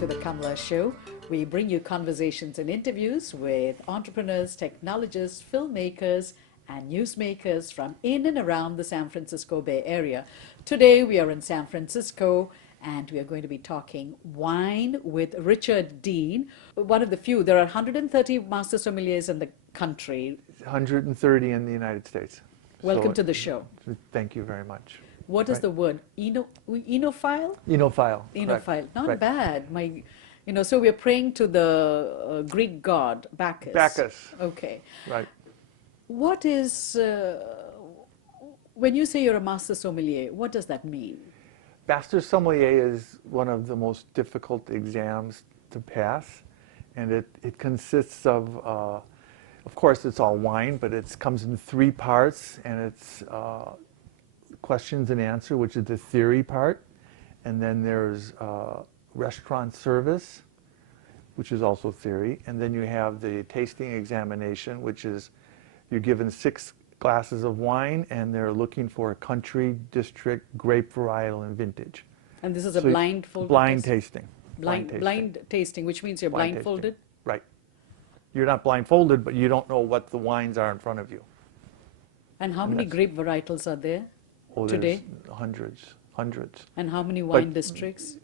to the Kamala Show. We bring you conversations and interviews with entrepreneurs, technologists, filmmakers, and newsmakers from in and around the San Francisco Bay Area. Today we are in San Francisco and we are going to be talking wine with Richard Dean, one of the few. There are 130 master sommeliers in the country. 130 in the United States. Welcome to the show. Thank you very much. What is the word? Enophile? Enophile. Enophile. Not bad. So we're praying to the Greek god Bacchus. Bacchus. Okay. Right. What is, when you say you're a master sommelier, what does that mean? Master sommelier is one of the most difficult exams to pass, and it consists of course, it's all wine, but it comes in 3 parts, and it's questions and answer, which is the theory part, and then there's restaurant service, which is also theory, and then you have the tasting examination, which is you're given 6 glasses of wine, and they're looking for a country, district, grape varietal, and vintage. And this is a blindfolded blind tasting. Blind tasting, which means you're blindfolded? Right. You're not blindfolded, but you don't know what the wines are in front of you. And how many grape varietals are there today? There's hundreds. And how many wine districts?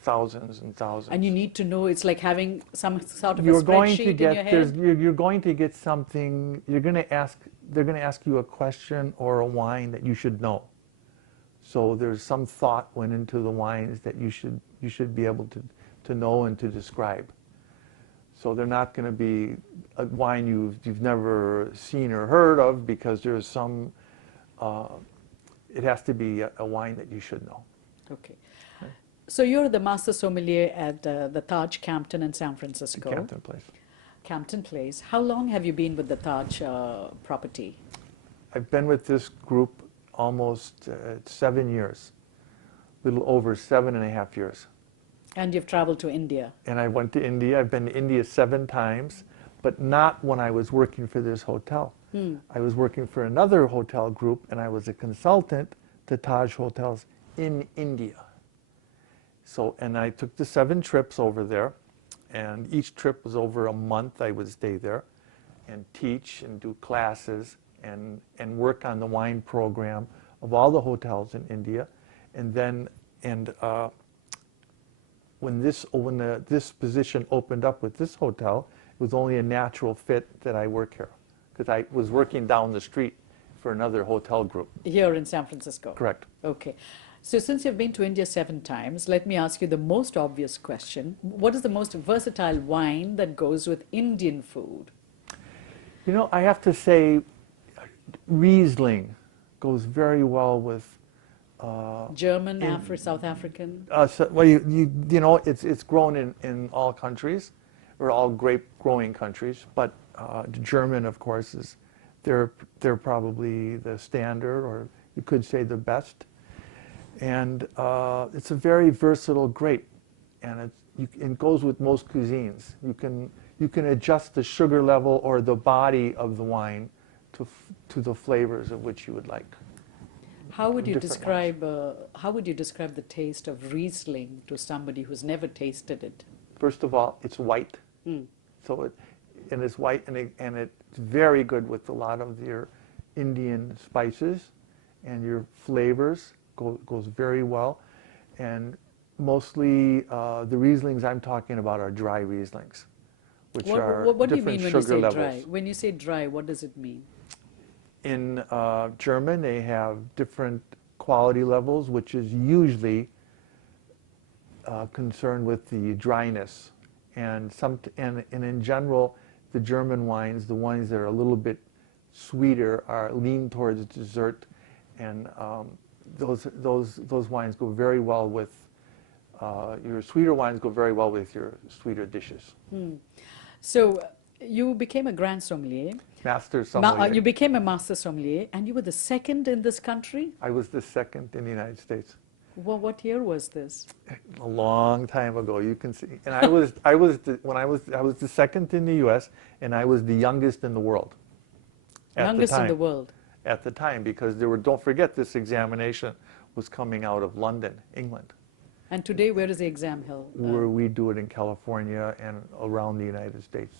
Thousands and thousands. And you need to know, it's like having some sort of a spreadsheet in your head? You're going to get something, they're going to ask you a question or a wine that you should know. So there's some thought went into the wines that you should be able to know and to describe. So they're not going to be a wine you've never seen or heard of, because there's some, it has to be a wine that you should know. Okay. So you're the master sommelier at the Taj Campton in San Francisco. The Campton Place. Campton Place. How long have you been with the Taj property? I've been with this group almost 7 years, a little over 7.5 years. And you've traveled to India. And I went to India. I've been to India 7 times, but not when I was working for this hotel. I was working for another hotel group, and I was a consultant to Taj Hotels in India. So, and I took the 7 trips over there, and each trip was over a month. I would stay there and teach and do classes and work on the wine program of all the hotels in India. And then, when this position opened up with this hotel, it was only a natural fit that I work here, because I was working down the street for another hotel group. Here in San Francisco? Correct. Okay. So since you've been to India 7 times, let me ask you the most obvious question. What is the most versatile wine that goes with Indian food? You know, I have to say Riesling goes very well with German, South African? Well, you know, it's grown in all countries, or all grape growing countries, but German, of course, they're probably the standard, or you could say the best. And it's a very versatile grape, and it goes with most cuisines. You can adjust the sugar level or the body of the wine to the flavors of which you would like. How would you describe the taste of Riesling to somebody who's never tasted it? First of all, it's white. So it's white, and it's very good with a lot of your Indian spices, and your flavors goes very well. And mostly the Rieslings I'm talking about are dry Rieslings, which are what do you different mean when you sugar say levels. dry? When you say dry, what does it mean? In German, they have different quality levels, which is usually concerned with the dryness. And in general, the German wines, the wines that are a little bit sweeter, lean towards dessert, and those wines go very well with your sweeter wines go very well with your sweeter dishes. So you became a grand sommelier. Master sommelier. You became a master sommelier, and you were the second in this country? I was the second in the United States. Well, what year was this? A long time ago. You can see, and I was the second in the U.S., and I was the youngest in the world. Youngest in the world. At the time, because don't forget, this examination was coming out of London, England. And today, where is the exam held? where we do it in California and around the United States.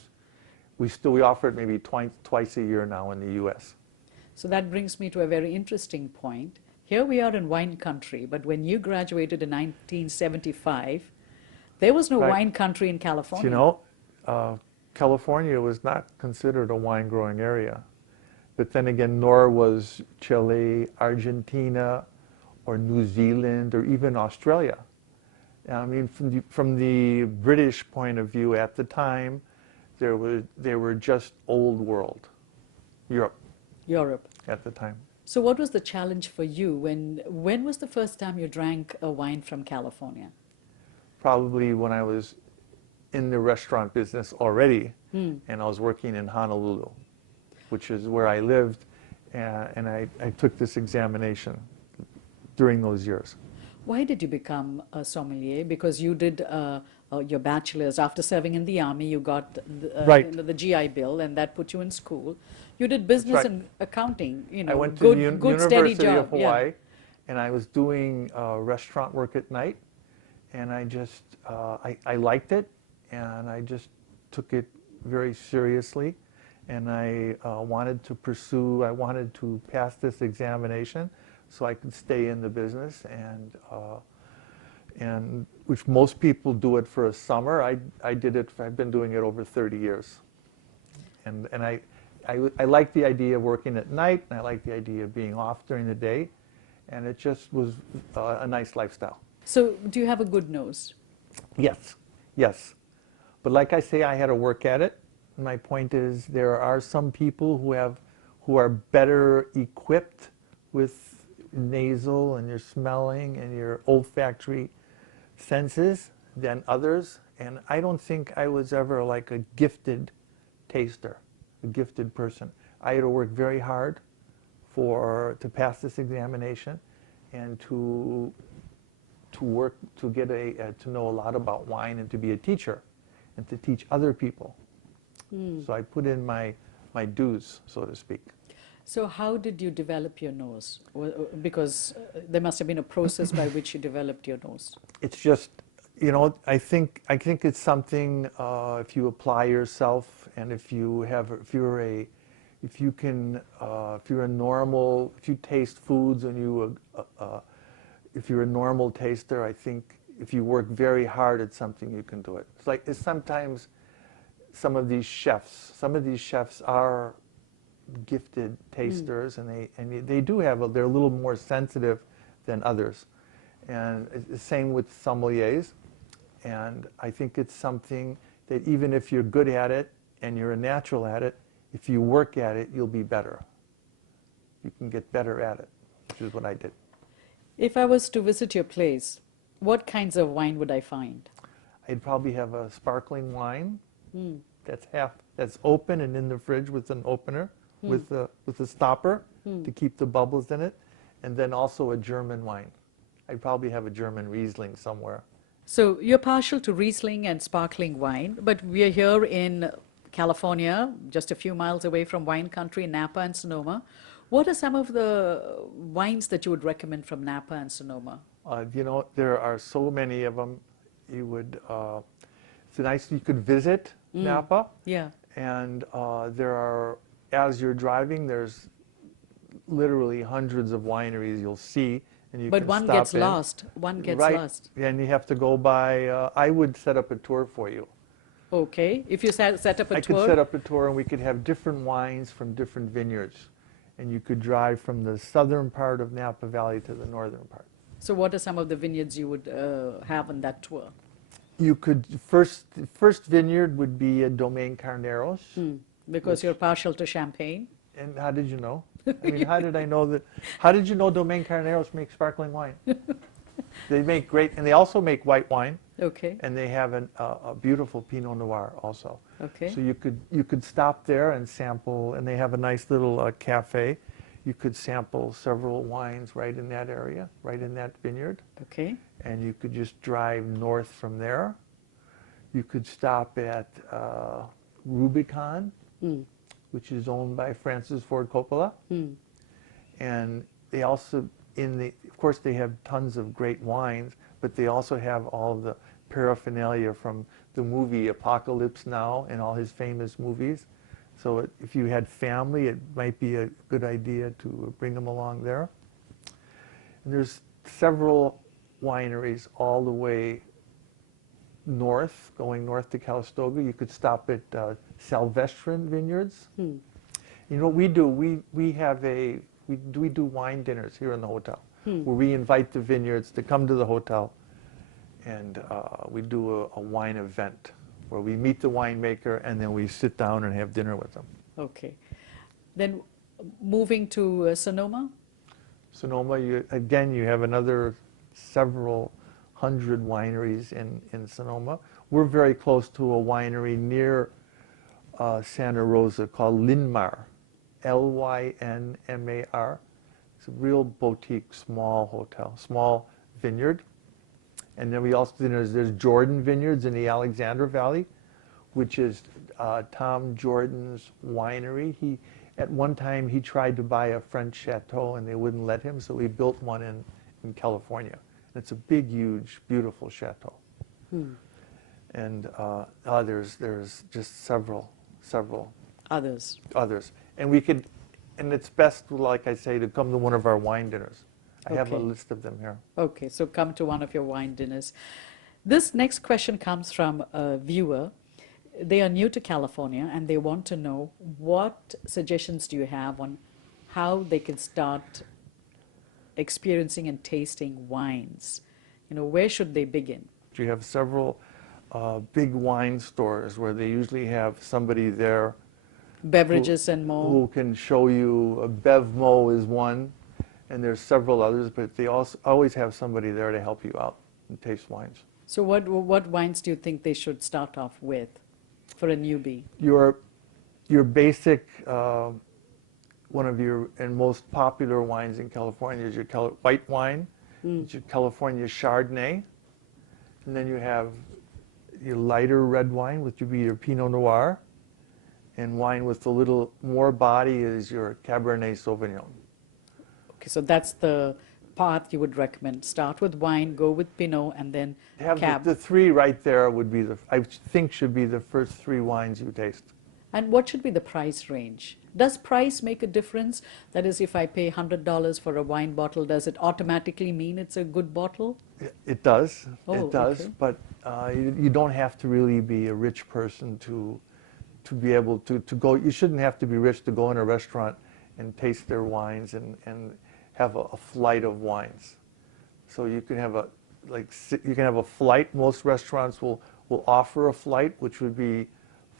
We offer it maybe twice a year now in the U.S. So that brings me to a very interesting point. Here we are in wine country, but when you graduated in 1975, there was no Right. wine country in So, California. you know, California was not considered a wine growing area. But then again, nor was Chile, Argentina, or New Zealand, or even Australia. I mean, from the British point of view at the time, they were just old world, Europe Europe. at the time. So what was the challenge for you? When was the first time you drank a wine from California? Probably when I was in the restaurant business already, Hmm. and I was working in Honolulu, which is where I lived, and I took this examination during those years. Why did you become a sommelier? Because you did your bachelor's after serving in the army. You got Right. the GI Bill, and that put you in school. You did business right. and accounting. You I know, went to good, the good steady University job. of Hawaii, and I was doing restaurant work at night, and I just I liked it, and I just took it very seriously, and I wanted to pass this examination so I could stay in the business, and which most people do it for a summer. I did it. I've been doing it over 30 years, and I like the idea of working at night, and I like the idea of being off during the day, and it just was a nice lifestyle. So, do you have a good nose? Yes, yes. But like I say, I had to work at it. My point is there are some people who are better equipped with nasal and your smelling and your olfactory senses than others. And I don't think I was ever like a gifted taster, a gifted person. I had to work very hard to pass this examination and to work to get to know a lot about wine and to be a teacher and to teach other people. So I put in my dues, so to speak. So, how did you develop your nose? Because there must have been a process by which you developed your nose. It's just, you know, I think it's something if you apply yourself and if you taste foods and if you're a normal taster, I think if you work very hard at something, you can do it. It's sometimes some of these chefs are gifted tasters, and they do they're a little more sensitive than others. And it's the same with sommeliers. And I think it's something that even if you're good at it and you're a natural at it, if you work at it, you'll be better. You can get better at it, which is what I did. If I was to visit your place, what kinds of wine would I find? I'd probably have a sparkling wine that's open and in the fridge with an opener, with a stopper to keep the bubbles in it, and then also a German wine. I'd probably have a German Riesling somewhere. So you're partial to Riesling and sparkling wine, but we are here in California, just a few miles away from wine country, Napa and Sonoma. What are some of the wines that you would recommend from Napa and Sonoma? You know, there are so many of them. It's nice you could visit Napa. Yeah. And there are, as you're driving, there's literally hundreds of wineries you'll see. And you But can one stop gets in. lost. One gets Right. lost. And you have to go by, I would set up a tour for you. Okay. If you set up a I tour. could set up a tour and we could have different wines from different vineyards. And you could drive from the southern part of Napa Valley to the northern part. So what are some of the vineyards you would have on that tour? You could, first vineyard would be a Domaine Carneros. Because you're partial to champagne. And how did you know? I mean, how did I know that? How did you know Domaine Carneros make sparkling wine? They make great, and they also make white wine. Okay. And they have a beautiful Pinot Noir also. Okay. So you could stop there and sample, and they have a nice little cafe. You could sample several wines right in that area, right in that vineyard. Okay. And you could just drive north from there. You could stop at Rubicon, which is owned by Francis Ford Coppola. And they also, of course, they have tons of great wines, but they also have all the paraphernalia from the movie Apocalypse Now and all his famous movies. So if you had family, it might be a good idea to bring them along there. And there's several wineries all the way north, going north to Calistoga. You could stop at Salvestrin Vineyards. You know what we do? We do wine dinners here in the hotel, where we invite the vineyards to come to the hotel, and we do a wine event where we meet the winemaker and then we sit down and have dinner with them. Okay. Then moving to Sonoma? Sonoma, you have another several hundred wineries in Sonoma. We're very close to a winery near Santa Rosa called Lynmar, Lynmar. It's a real boutique, small hotel, small vineyard. And then we also, there's Jordan Vineyards in the Alexandra Valley, which is Tom Jordan's winery. At one time, he tried to buy a French chateau and they wouldn't let him, so he built one in California. And it's a big, huge, beautiful chateau. And there's just several Others. And it's best, like I say, to come to one of our wine dinners. I have a Okay. list of them here. Okay, so come to one of your wine dinners. This next question comes from a viewer. They are new to California and they want to know, what suggestions do you have on how they can start experiencing and tasting wines? You know, where should they begin? You have several big wine stores where they usually have somebody there Beverages and more. who can show you. Bevmo is one, and there's several others, but they also always have somebody there to help you out and taste wines. So what wines do you think they should start off with for a newbie? Your basic, one of your and most popular wines in California is your white wine. It's your California Chardonnay. And then you have your lighter red wine, which would be your Pinot Noir. And wine with a little more body is your Cabernet Sauvignon. Okay, so that's the path you would recommend. Start with wine, go with Pinot, and then Have Cab. the three right there would be I think should be the first three wines you taste. And what should be the price range? Does price make a difference? That is, if I pay $100 for a wine bottle, does it automatically mean it's a good bottle? It does. Oh, it does. okay. But you don't have to really be a rich person to be able to go. You shouldn't have to be rich to go in a restaurant and taste their wines and have a flight of wines. So you can have a flight. Most restaurants will offer a flight, which would be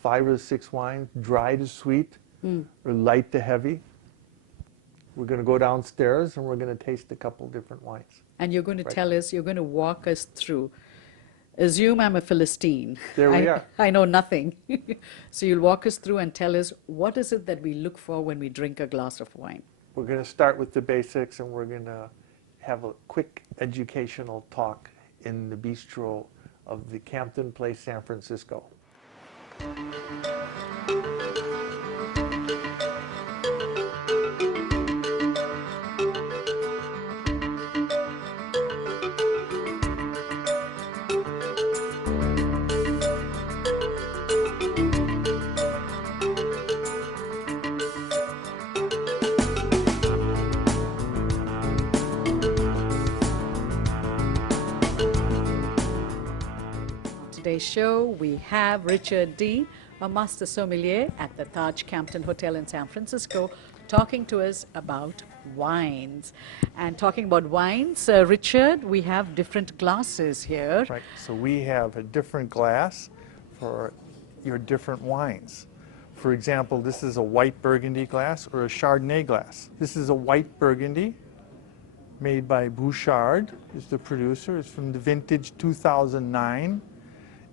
5 or 6 wines, dry to sweet, or light to heavy. We're going to go downstairs and we're going to taste a couple different wines. And you're going to Right. tell us, you're going to walk us through. Assume I'm a Philistine. There we are. I know nothing. So you'll walk us through and tell us, what is it that we look for when we drink a glass of wine? We're going to start with the basics, and we're going to have a quick educational talk in the bistro of the Campton Place, San Francisco. Today's show, we have Richard D., a master sommelier at the Taj Campton Hotel in San Francisco, talking to us about wines. And talking about wines, Richard, we have different glasses here. Right, so we have a different glass for your different wines. For example, this is a white Burgundy glass or a Chardonnay glass. This is a white Burgundy made by Bouchard, is the producer. It's from the vintage 2009,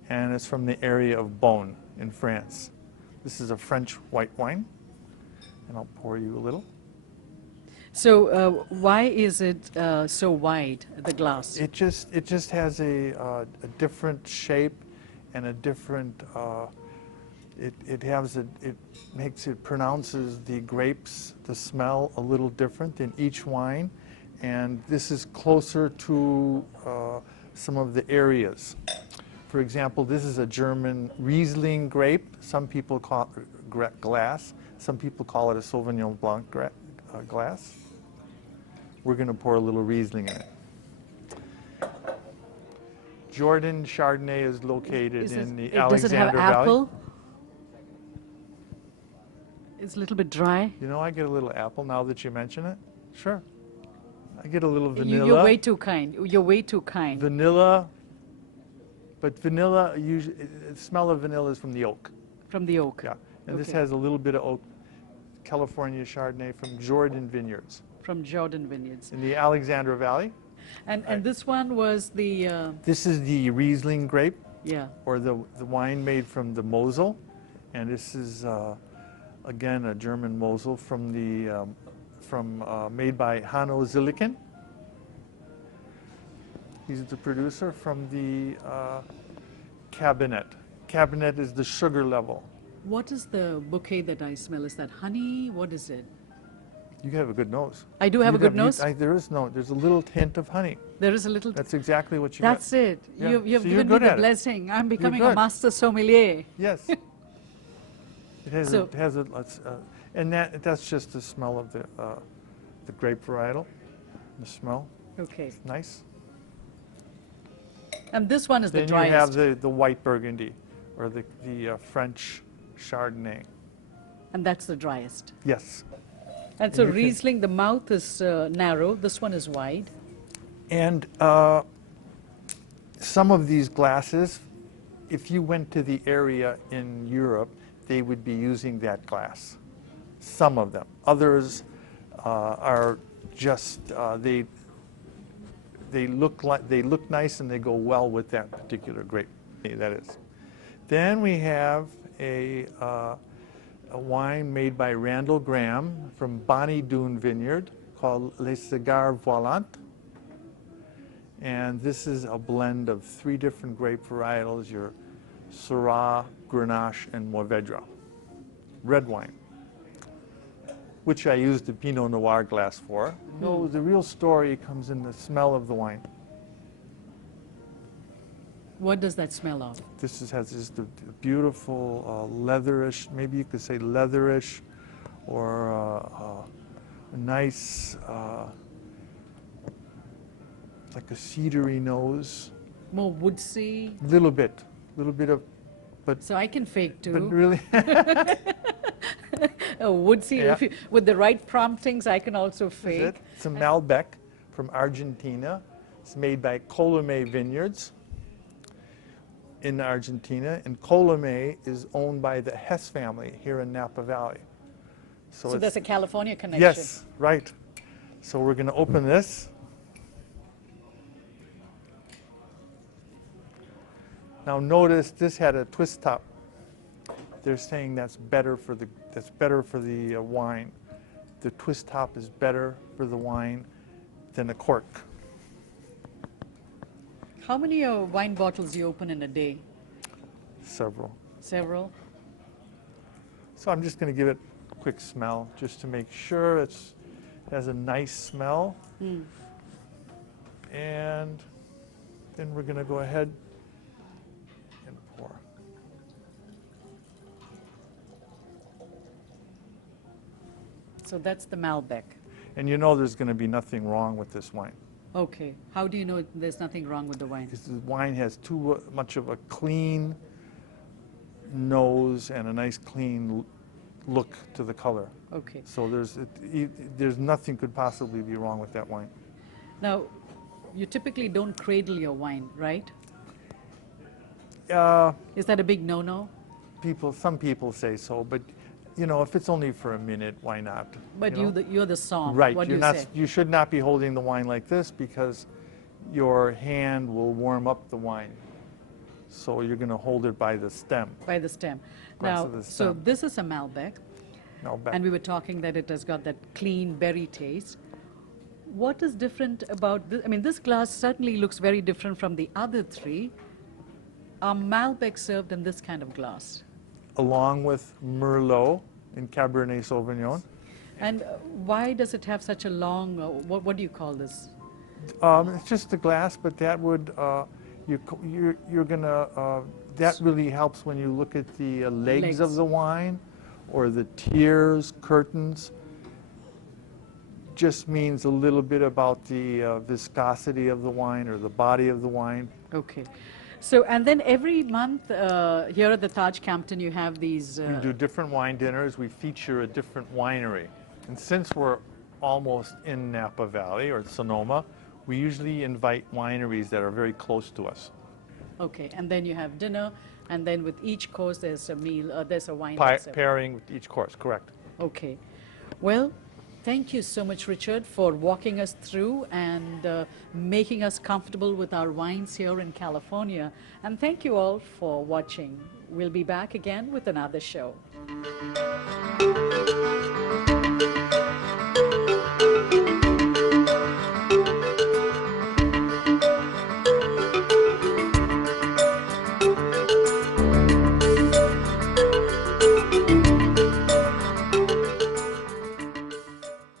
and it's from the area of Beaune in France. This is a French white wine, and I'll pour you a little. So why is it so wide, the glass? It just has a different shape and a different. It pronounces the grapes, the smell a little different in each wine, and this is closer to some of the areas. For example, this is a German Riesling grape. Some people call it glass. Some people call it a Sauvignon Blanc glass. We're going to pour a little Riesling in it. Jordan Chardonnay is located in the does it have Alexander Valley. apple? It's a little bit dry. You know, I get a little apple now that you mention it. Sure. I get a little vanilla. You're way too kind. You're way too kind. Vanilla, but vanilla, usually, the smell of vanilla is from the oak. From the oak. Yeah, and this Okay. has a little bit of oak, California Chardonnay from Jordan Vineyards From Jordan Vineyards. in the Alexander Valley. And this one was the, This is the Riesling grape, yeah. or the wine made from the Mosel, and this is again a German Mosel from the made by Hanno Zilliken. He's the producer from the Cabernet. Cabernet is the sugar level. What is the bouquet that I smell? Is that honey? What is it? You have a good nose. I do have a good nose? There's a little hint of honey. There is a little. That's exactly what you That's it. Yeah. You've So you're given me good the at it. blessing. I'm becoming a good. master sommelier. Yes. It has So- and that's just the smell of the grape varietal. The smell, Okay. nice. And this one is the Then you have driest. the white Burgundy, or the French Chardonnay. And that's the driest. Yes. And so you can- Riesling, the mouth is narrow. This one is wide. And some of these glasses, if you went to the area in Europe, they would be using that glass. Some of them. Others are just they look nice and they go well with that particular grape. That is. Then we have a wine made by Randall Graham from Bonnie Doon Vineyard called Les Cigares Volantes. And this is a blend of 3 different grape varietals, your Syrah, Grenache, and Mourvedre. Red wine, which I used the Pinot Noir glass for. No, the real story comes in the smell of the wine. What does that smell of? This has just a beautiful leatherish, maybe you could say leatherish, or a nice, like a cedary nose. More woodsy. Little bit of, So I can fake but too. really, Woodsy. Yeah. With the right promptings, I can also is fake. it? It's a Malbec from Argentina. It's made by Colomé Vineyards in Argentina, and Colomé is owned by the Hess family here in Napa Valley. So it's- there's a California connection. Yes, right. So we're going to open this. Now notice this had a twist top. They're saying that's better for the wine. The twist top is better for the wine than a cork. How many wine bottles do you open in a day? Several. Several? So I'm just going to give it a quick smell just to make sure it has a nice smell. Mm. And then we're going to go ahead and pour. So that's the Malbec. And you know there's going to be nothing wrong with this wine. Okay. How do you know there's nothing wrong with the wine? Because the wine has too much of a clean nose and a nice clean look to the color. Okay. So there's nothing could possibly be wrong with that wine. Now, you typically don't cradle your wine, right? Is that a big no-no? Some people say so, but you know, if it's only for a minute, why not? But you know? you're the somm. Right. What do You're you not. say? You should not be holding the wine like this because your hand will warm up the wine. So you're going to hold it by the stem. By the stem. Glass Now, of the so stem. this is a Malbec, Malbec. and we were talking that it has got that clean berry taste. What is different about this? I mean, this glass certainly looks very different from the other 3. Are Malbec served in this kind of glass? Along with Merlot in Cabernet Sauvignon. And why does it have such a long, what do you call this? It's just the glass, but that would, you're gonna, that really helps when you look at the legs of Legs. the wine or the tiers, curtains. Just means a little bit about the viscosity of the wine or the body of the wine. Okay. So, and then every month here at the Taj Campton, you have these. We do different wine dinners. We feature a different winery. And since we're almost in Napa Valley or Sonoma, we usually invite wineries that are very close to us. Okay, and then you have dinner, and then with each course there's a meal, there's a wine. That's served. Pairing with each course, correct. Okay. Well, thank you so much, Richard, for walking us through and making us comfortable with our wines here in California. And thank you all for watching. We'll be back again with another show.